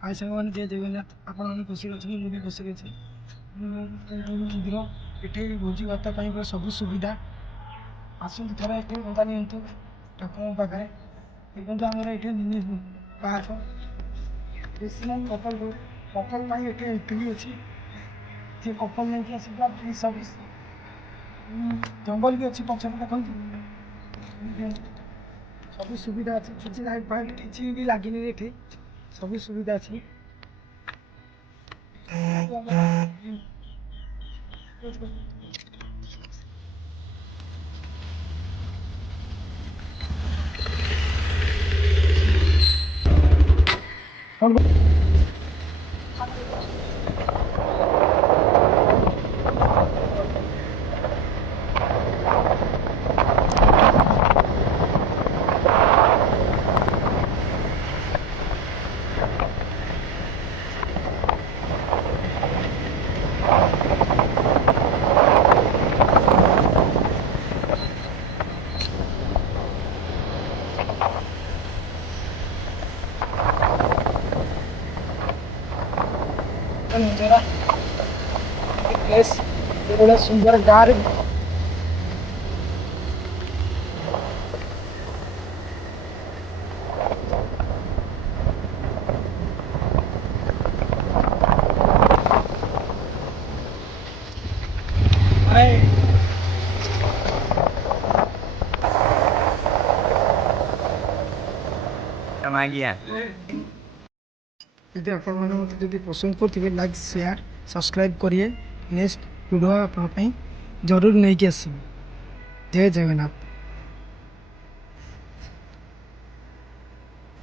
I ସାଙ୍ଗମାନେ ଜୟ ଜଗନ୍ନାଥ। ଆପଣମାନେ ଖୁସିରେ ଅଛନ୍ତି, ମୁଁ ବି ଖୁସିରେ ଅଛି। ଶୀଘ୍ର ଏଠି ଭୋଜି ଭାତ ପାଇଁ ପୁରା ସବୁ ସୁବିଧା। ଆସନ୍ତୁ ଥରେ ଏଠି ଘଣ୍ଟା ନିଅନ୍ତୁ ଠାକୁରଙ୍କ ପାଖରେ। ଦେଖନ୍ତୁ ଆମର ଏଠି ମିନି ପାର୍କ ବେଶୀ ନାହିଁ। କପଲ ପାଇଁ ଏଠି ଏଣ୍ଟ୍ରି ଅଛି। ସେ କପଲ ନେଇକି ଆସିବା ଫ୍ରି ସର୍ଭିସ୍। ଜଙ୍ଗଲ ବି ଅଛି ପଛରେ ଦେଖନ୍ତୁ। ସବୁ ସୁବିଧା ଅଛି, କିଛି ଲାଇଟ୍ ଫାଇଟ୍ କିଛି ବି ଲାଗିନି ଏଠି, ସବୁ ସୁବିଧା ଅଛି। नजारा प्लेस बड़ा सुंदर गार्ड यदि आपड़ी पसंद करेंगे लाइक शेयर सब्सक्राइब करिए। नेक्स्ट वीडियो आप जरूर नहीं आस। जय जगन्नाथ।